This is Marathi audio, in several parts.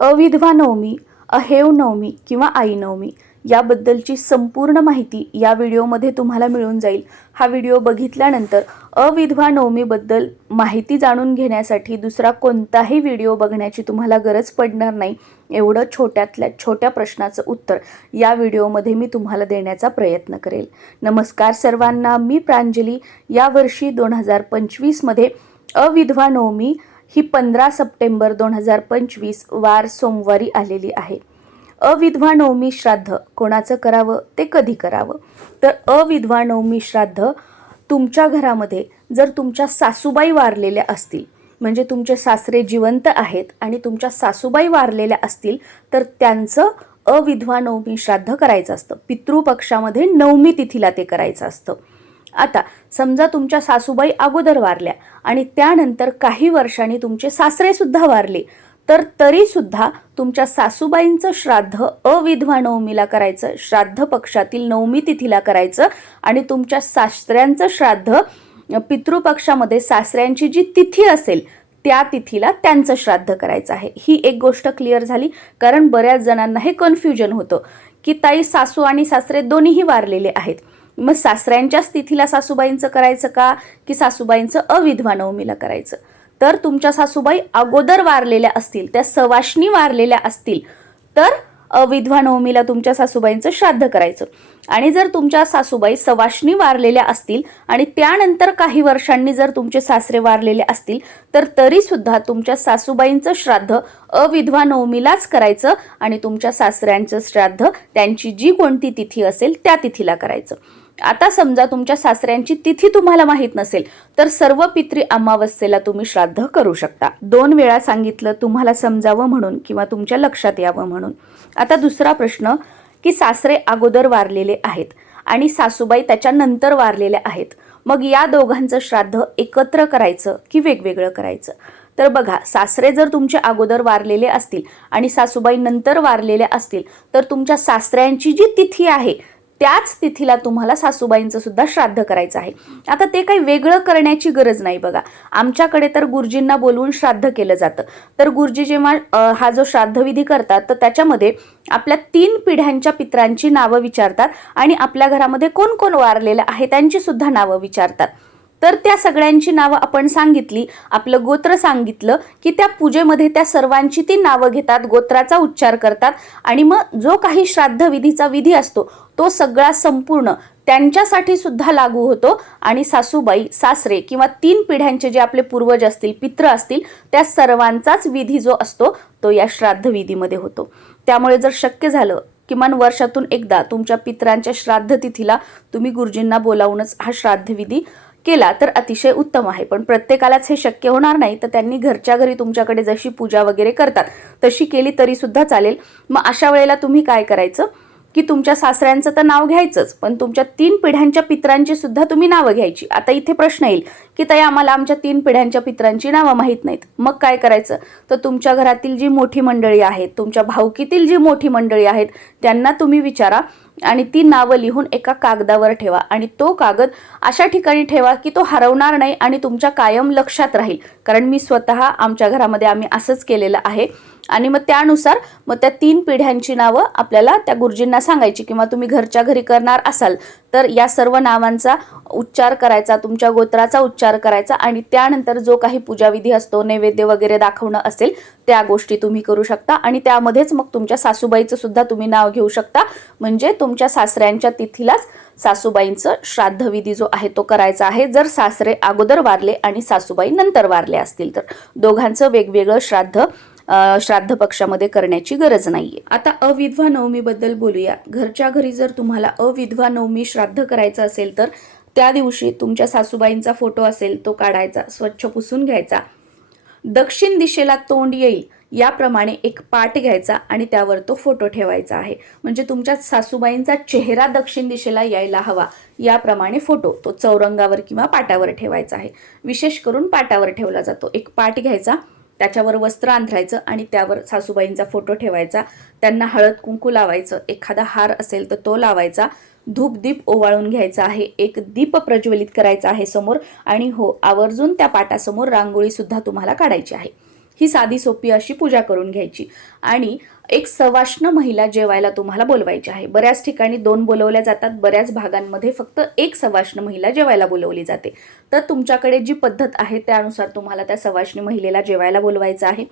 अविधवा नवमी अहेव नवमी किंवा आई नवमी याबद्दलची संपूर्ण माहिती या व्हिडिओमध्ये तुम्हाला मिळून जाईल. हा व्हिडिओ बघितल्यानंतर अविधवा नवमीबद्दल माहिती जाणून घेण्यासाठी दुसरा कोणताही व्हिडिओ बघण्याची तुम्हाला गरज पडणार नाही एवढं छोट्यातल्या छोट्या प्रश्नाचं उत्तर या व्हिडिओमध्ये मी तुम्हाला देण्याचा प्रयत्न करेल. नमस्कार सर्वांना मी प्रांजली. यावर्षी दोन हजार पंचवीसमध्ये अविधवा नवमी ही पंधरा सप्टेंबर दोन हजार पंचवीस वार सोमवारी आलेली आहे. अविधवा नवमी श्राद्ध कोणाचं करावं? ते कधी करावं? तर अविधवा नवमी श्राद्ध तुमच्या घरामध्ये जर तुमच्या सासूबाई वारलेल्या असतील म्हणजे तुमचे सासरे जिवंत आहेत आणि तुमच्या सासूबाई वारलेल्या असतील तर त्यांचं अविधवा नवमी श्राद्ध करायचं असतं. पितृपक्षामध्ये नवमी तिथीला ते करायचं असतं. आता समजा तुमच्या सासूबाई अगोदर वारल्या आणि त्यानंतर काही वर्षांनी तुमचे सासरे सुद्धा वारले तर तरीसुद्धा तुमच्या सासूबाईंचं श्राद्ध अविधवा नवमीला करायचं श्राद्ध पक्षातील नवमी तिथीला करायचं आणि तुमच्या सासऱ्यांचं श्राद्ध पितृपक्षामध्ये सासऱ्यांची जी तिथी असेल त्या तिथीला त्यांचं श्राद्ध करायचं आहे. ही एक गोष्ट क्लिअर झाली कारण बऱ्याच जणांना हे कन्फ्युजन होतं की ताई सासू आणि सासरे दोन्हीही वारलेले आहेत. मग सासऱ्यांच्याच तिथीला सासूबाईंचं करायचं का? की सासूबाईंचं अविधवा नवमीला करायचं? तर तुमच्या सासूबाई अगोदर वारलेल्या असतील त्या सवाष्णी वारलेल्या असतील तर अविधवा नवमीला तुमच्या सासूबाईंचं श्राद्ध करायचं. आणि जर तुमच्या सासूबाई सवाष्णी वारलेल्या असतील आणि त्यानंतर काही वर्षांनी जर तुमचे सासरे वारलेले असतील तर तरीसुद्धा तुमच्या सासूबाईंचं श्राद्ध अविधवा नवमीलाच करायचं आणि तुमच्या सासऱ्यांचं श्राद्ध त्यांची जी कोणती तिथी असेल त्या तिथीला करायचं. आता समजा तुमच्या सासऱ्यांची तिथी तुम्हाला माहीत नसेल तर सर्व पित्री अमावस्येला तुम्ही श्राद्ध करू शकता. दोन वेळा सांगितलं तुम्हाला समजावं म्हणून किंवा तुमच्या लक्षात यावं म्हणून. आता दुसरा प्रश्न की सासरे अगोदर वारलेले आहेत आणि सासूबाई त्याच्यानंतर वारलेल्या आहेत. मग या दोघांचं श्राद्ध एकत्र करायचं की वेगवेगळं करायचं? तर बघा सासरे जर तुमचे अगोदर वारलेले असतील आणि सासूबाई नंतर वारलेल्या असतील तर तुमच्या सासऱ्यांची जी तिथी आहे त्याच तिथीला तुम्हाला सासूबाईंचं सुद्धा श्राद्ध करायचं आहे. आता ते काही वेगळं करण्याची गरज नाही बघा. आमच्याकडे तर गुरुजींना बोलवून श्राद्ध केलं जातं. तर गुरुजी जेव्हा हा जो श्राद्धविधी करतात तर त्याच्यामध्ये आपल्या तीन पिढ्यांच्या पित्रांची नावं विचारतात आणि आपल्या घरामध्ये कोण कोण वारलेलं आहे त्यांची सुद्धा नावं विचारतात. तर त्या सगळ्यांची नावं आपण सांगितली. आपलं गोत्र सांगितलं की त्या पूजेमध्ये त्या सर्वांची ती नावं घेतात गोत्राचा उच्चार करतात आणि मग जो काही श्राद्ध विधीचा विधी असतो तो सगळा संपूर्ण त्यांच्यासाठी सुद्धा लागू होतो आणि सासूबाई सासरे किंवा तीन पिढ्यांचे जे आपले पूर्वज असतील पित्र असतील त्या सर्वांचाच विधी जो असतो तो या श्राद्ध विधीमध्ये होतो. त्यामुळे जर शक्य झालं किमान वर्षातून एकदा तुमच्या पित्रांच्या श्राद्ध तिथीला तुम्ही गुरुजींना बोलावूनच हा श्राद्धविधी केला तर अतिशय उत्तम आहे. पण प्रत्येकालाच हे शक्य होणार नाही. तर त्यांनी घरच्या घरी तुमच्याकडे जशी पूजा वगैरे करतात तशी केली तरी सुद्धा चालेल. मग अशा वेळेला तुम्ही काय करायचं? की तुमच्या सासऱ्यांचं तर नाव घ्यायचंच पण तुमच्या तीन पिढ्यांच्या पित्रांची सुद्धा तुम्ही नावं घ्यायची. आता इथे प्रश्न येईल की ताई आम्हाला आमच्या तीन पिढ्यांच्या पित्रांची नावं माहीत नाहीत. मग काय करायचं? तर तुमच्या घरातील जी मोठी मंडळी आहेत तुमच्या भावकीतील जी मोठी मंडळी आहेत त्यांना तुम्ही विचारा आणि ती नावं लिहून एका कागदावर ठेवा. आणि तो कागद अशा ठिकाणी ठेवा की तो हरवणार नाही आणि तुमच्या कायम लक्षात राहील. कारण मी स्वतः आमच्या घरामध्ये आम्ही असंच केलेलं आहे. आणि मग त्यानुसार मग त्या तीन पिढ्यांची नावं आपल्याला त्या गुरुजींना सांगायची किंवा तुम्ही घरच्या घरी करणार असाल तर या सर्व नावांचा उच्चार करायचा तुमच्या गोत्राचा उच्चार करायचा आणि त्यानंतर जो काही पूजाविधी असतो नैवेद्य वगैरे दाखवणं असेल त्या गोष्टी तुम्ही करू शकता आणि त्यामध्येच मग तुमच्या सासूबाईचं सुद्धा तुम्ही नाव घेऊ शकता. म्हणजे तुमच्या सासऱ्यांच्या तिथीलाच सासूबाईंचं श्राद्धविधी जो आहे तो करायचा आहे. जर सासरे अगोदर वारले आणि सासूबाई नंतर वारले असतील तर दोघांचं वेगवेगळं श्राद्ध श्राद्ध पक्षामध्ये करण्याची गरज नाहीये. आता अविधवा नवमीबद्दल बोलूया. घरच्या घरी जर तुम्हाला अविधवा नवमी श्राद्ध करायचं असेल तर त्या दिवशी तुमच्या सासूबाईंचा फोटो असेल तो काढायचा स्वच्छ पुसून घ्यायचा. दक्षिण दिशेला तोंड येईल याप्रमाणे एक पाट घ्यायचा आणि त्यावर तो फोटो ठेवायचा आहे. म्हणजे तुमच्या सासूबाईंचा चेहरा दक्षिण दिशेला यायला हवा याप्रमाणे फोटो तो चौरंगावर किंवा पाटावर ठेवायचा आहे. विशेष करून पाटावर ठेवला जातो. एक पाट घ्यायचा त्याच्यावर वस्त्र अंथरायचं आणि त्यावर सासूबाईंचा फोटो ठेवायचा. त्यांना हळद कुंकू लावायचं. एखादा हार असेल तर तो लावायचा. धूप दीप ओवाळून घ्यायचा आहे. एक दीप प्रज्वलित करायचा आहे समोर आणि हो आवर्जून त्या पाटासमोर रांगोळीसुद्धा तुम्हाला काढायची आहे. ही साधी सोपी अशी पूजा करून घ्यायची. आणि एक सवाष्ण महिला जेवायला तुम्हाला बोलवायची आहे. बऱ्याच ठिकाणी दोन बोलवल्या जातात बऱ्याच भागांमध्ये फक्त एक सवाष्ण महिला जेवायला बोलवली जाते. तर तुमच्याकडे जी पद्धत आहे त्यानुसार तुम्हाला त्या सवाष्णी महिलेला जेवायला बोलवायचं आहे.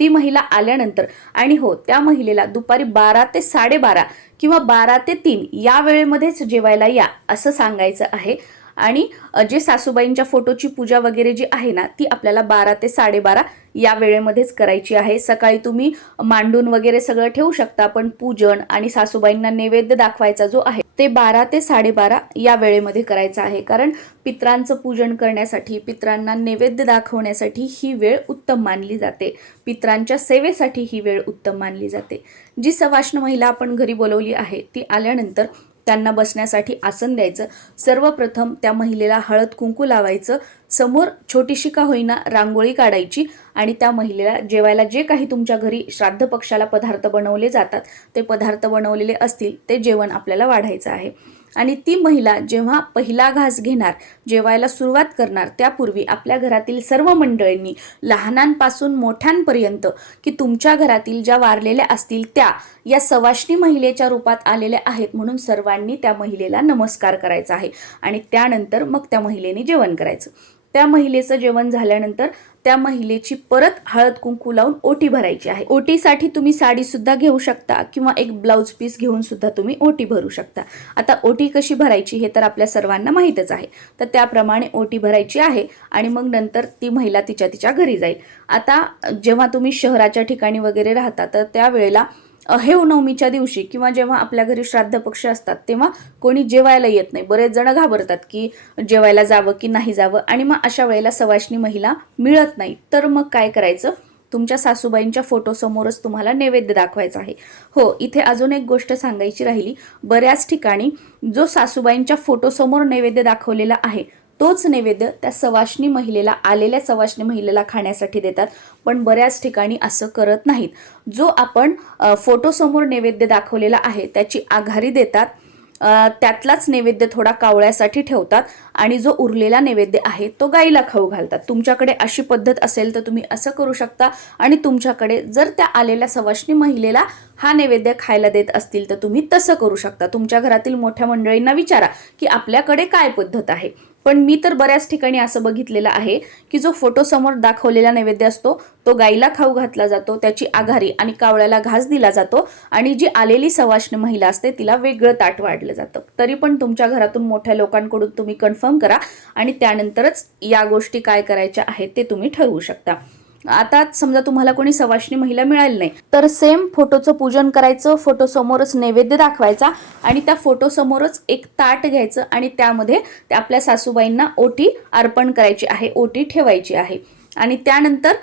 ती महिला आल्यानंतर आणि हो त्या महिलेला दुपारी बारा ते साडेबारा किंवा बारा ते तीन या वेळेमध्येच जेवायला या असं सांगायचं आहे. आणि जे सासूबाईंच्या फोटोची पूजा वगैरे जी आहे ना ती आपल्याला बारा ते साडेबारा या वेळेमध्येच करायची आहे. सकाळी तुम्ही मांडून वगैरे सगळं ठेवू शकता पण पूजन आणि सासूबाईंना नैवेद्य दाखवायचा जो आहे ते बारा ते साडेबारा या वेळेमध्ये करायचं आहे. कारण पित्रांचं पूजन करण्यासाठी पित्रांना नैवेद्य दाखवण्यासाठी ही वेळ उत्तम मानली जाते. पित्रांच्या सेवेसाठी ही वेळ उत्तम मानली जाते. जी सवाष्ण महिला आपण घरी बोलवली आहे ती आल्यानंतर त्यांना बसण्यासाठी आसन द्यायचं. सर्वप्रथम त्या महिलेला हळद कुंकू लावायचं. समोर छोटीशी का होईना रांगोळी काढायची आणि त्या महिलेला जेवायला जे काही तुमच्या घरी श्राद्ध पक्षाला पदार्थ बनवले जातात ते पदार्थ बनवलेले असतील ते जेवण आपल्याला वाढायचं आहे. आणि ती महिला जेव्हा पहिला घास घेणार जेवायला सुरुवात करणार त्यापूर्वी आपल्या घरातील सर्व मंडळींनी लहानांपासून मोठ्यांपर्यंत की तुमच्या घरातील ज्या वारलेल्या असतील त्या या सवाष्णी महिलेच्या रूपात आलेल्या आहेत म्हणून सर्वांनी त्या महिलेला नमस्कार करायचा आहे. आणि त्यानंतर मग त्या महिलेने जेवण करायचं. त्या महिलेचं जेवण झाल्यानंतर त्या महिलेची परत हळद कुंकू लावून ओटी भरायची आहे. ओटीसाठी तुम्ही साडी सुद्धा घेऊ शकता किंवा एक ब्लाऊज पीस घेऊन सुद्धा तुम्ही ओटी भरू शकता. आता ओटी कशी भरायची हे तर आपल्या सर्वांना माहीतच आहे. तर त्याप्रमाणे ओटी भरायची आहे आणि मग नंतर ती महिला तिच्या तिच्या घरी जाईल. आता जेव्हा तुम्ही शहराच्या ठिकाणी वगैरे राहता तर त्यावेळेला हेव नवमीच्या दिवशी किंवा जेव्हा आपल्या घरी श्राद्ध पक्ष असतात तेव्हा कोणी जेवायला येत नाही. बरेच जण घाबरतात की जेवायला जावं की नाही जावं आणि मग अशा वेळेला सवाष्णी महिला मिळत नाही. तर मग काय करायचं? तुमच्या सासूबाईंच्या फोटोसमोरच तुम्हाला नैवेद्य दाखवायचा आहे. हो इथे अजून एक गोष्ट सांगायची राहिली. बऱ्याच ठिकाणी जो सासूबाईंच्या फोटोसमोर नैवेद्य दाखवलेला आहे तोच नैवेद्य त्या सवाष्णी महिलेला आलेल्या सवाष्णी महिलेला खाण्यासाठी देतात. पण बऱ्याच ठिकाणी असं करत नाहीत. जो आपण फोटोसमोर नैवेद्य दाखवलेला आहे त्याची आघारी देतात. त्यातलाच नैवेद्य थोडा कावळ्यासाठी ठेवतात आणि जो उरलेला नैवेद्य आहे तो गाईला खाऊ घालतात. तुमच्याकडे अशी पद्धत असेल तर तुम्ही असं करू शकता आणि तुमच्याकडे जर त्या आलेल्या सवाष्णी महिलेला हा नैवेद्य खायला देत असतील तर तुम्ही तसं करू शकता. तुमच्या घरातील मोठ्या मंडळींना विचारा की आपल्याकडे काय पद्धत आहे? पण मी तर बऱ्याच ठिकाणी असं बघितलेलं आहे की जो फोटो समोर दाखवलेला नैवेद्य असतो तो गाईला खाऊ घातला जातो त्याची आघारी आणि कावळ्याला घास दिला जातो आणि जी आलेली सवाष्ण महिला असते तिला वेगळं ताट वाढलं जातं. तरी पण तुमच्या घरातून मोठ्या लोकांकडून तुम्ही कन्फर्म करा आणि त्यानंतरच या गोष्टी काय करायच्या आहेत ते तुम्ही ठरवू शकता. आता समजा तुम्हाला कोणी सवाष्णी महिला मिळाली नाही तर सेम फोटोचं पूजन करायचं फोटो समोरच नैवेद्य दाखवायचा आणि त्या फोटो समोरच एक ताट घ्यायचं आणि त्यामध्ये त्या आपल्या सासूबाईंना ओटी अर्पण करायची आहे ओटी ठेवायची आहे. आणि त्यानंतर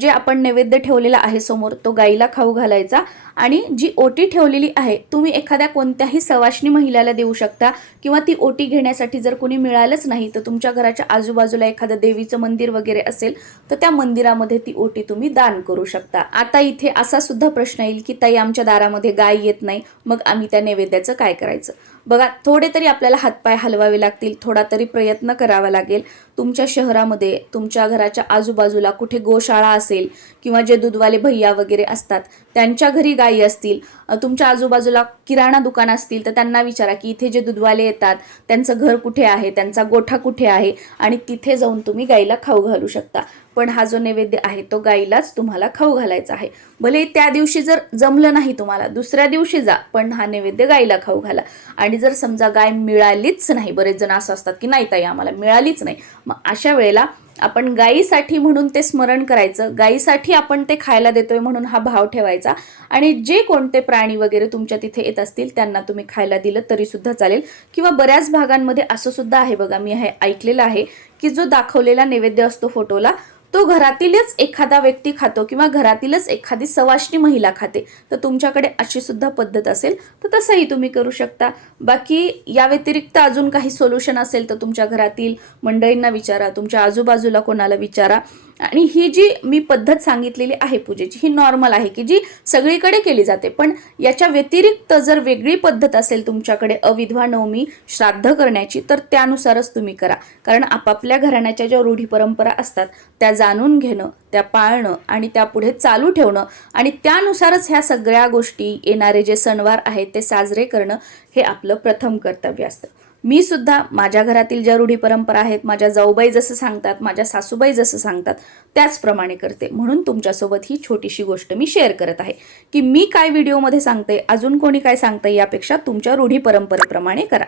जे आपण नैवेद्य ठेवलेला आहे समोर तो गाईला खाऊ घालायचा आणि जी ओटी ठेवलेली आहे तुम्ही एखाद्या कोणत्याही सवाष्णी महिलाला देऊ शकता किंवा ती ओटी घेण्यासाठी जर कोणी मिळालंच नाही तर तुमच्या घराच्या आजूबाजूला एखादं देवीचं मंदिर वगैरे असेल तर त्या मंदिरामध्ये ती ओटी तुम्ही दान करू शकता. आता इथे असा सुद्धा प्रश्न येईल की ताई आमच्या दारामध्ये गाय येत नाही मग आम्ही त्या नैवेद्याचं काय करायचं? बघा थोडे तरी आपल्याला हातपाय हलवावे लागतील थोडा तरी प्रयत्न करावा लागेल. तुमच्या शहरामध्ये तुमच्या घराच्या आजूबाजूला कुठे गोशाळा असेल किंवा जे दूधवाले भैया वगैरे असतात त्यांच्या घरी गायी असतील तुमच्या आजूबाजूला किराणा दुकान असतील तर त्यांना विचारा की इथे जे दुधवाले येतात त्यांचं घर कुठे आहे त्यांचा गोठा कुठे आहे आणि तिथे जाऊन तुम्ही गाईला खाऊ घालू शकता. पण हा जो नैवेद्य आहे तो गाईलाच तुम्हाला खाऊ घालायचा आहे. भले त्या दिवशी जर जमलं नाही तुम्हाला दुसऱ्या दिवशी जा पण हा नैवेद्य गाईला खाऊ घाला. आणि जर समजा गाय मिळालीच नाही बरेच जण असं असतात की नाही ताई आम्हाला मिळालीच नाही. मग अशा वेळेला आपण गायीसाठी म्हणून ते स्मरण करायचं गायीसाठी आपण ते खायला देतोय म्हणून हा भाव ठेवायचा. आणि जे कोणते प्राणी वगैरे तुमच्या तिथे येत असतील त्यांना तुम्ही खायला दिलं तरी सुद्धा चालेल. किंवा बऱ्याच भागांमध्ये असं सुद्धा आहे बघा मी हे ऐकलेलं आहे की जो दाखवलेला नैवेद्य असतो फोटोला तो घरातीलच एखादा व्यक्ती खातो किंवा घरातीलच एखादी सवाष्णी महिला खाते तर तुमच्याकडे अशी सुद्धा पद्धत असेल तर तसंही तुम्ही करू शकता. बाकी या व्यतिरिक्त अजून काही सोल्युशन असेल तर तुमच्या घरातील मंडळींना विचारा तुमच्या आजूबाजूला कोणाला विचारा. आणि ही जी मी पद्धत सांगितलेली आहे पूजेची ही नॉर्मल आहे की जी सगळीकडे केली जाते. पण याच्या व्यतिरिक्त जर वेगळी पद्धत असेल तुमच्याकडे अविधवा नवमी श्राद्ध करण्याची तर त्यानुसारच तुम्ही करा. कारण आपापल्या घराण्याच्या ज्या रूढी परंपरा असतात त्या जाणून घेणं त्या पाळणं आणि त्या पुढे चालू ठेवणं आणि त्यानुसारच ह्या सगळ्या गोष्टी येणारे जे सणवार आहेत ते साजरे करणं हे आपलं प्रथम कर्तव्य असतं. मी सुद्धा माझ्या घरातील ज्या रूढी परंपरा आहेत माझ्या जाऊबाई जसं सांगतात माझ्या सासूबाई जसं सांगतात त्याचप्रमाणे करते. म्हणून तुमच्यासोबत ही छोटीशी गोष्ट मी शेअर करत आहे. की मी काय व्हिडिओमध्ये सांगते अजून कोणी काय सांगते यापेक्षा तुमच्या रूढी परंपरेप्रमाणे करा.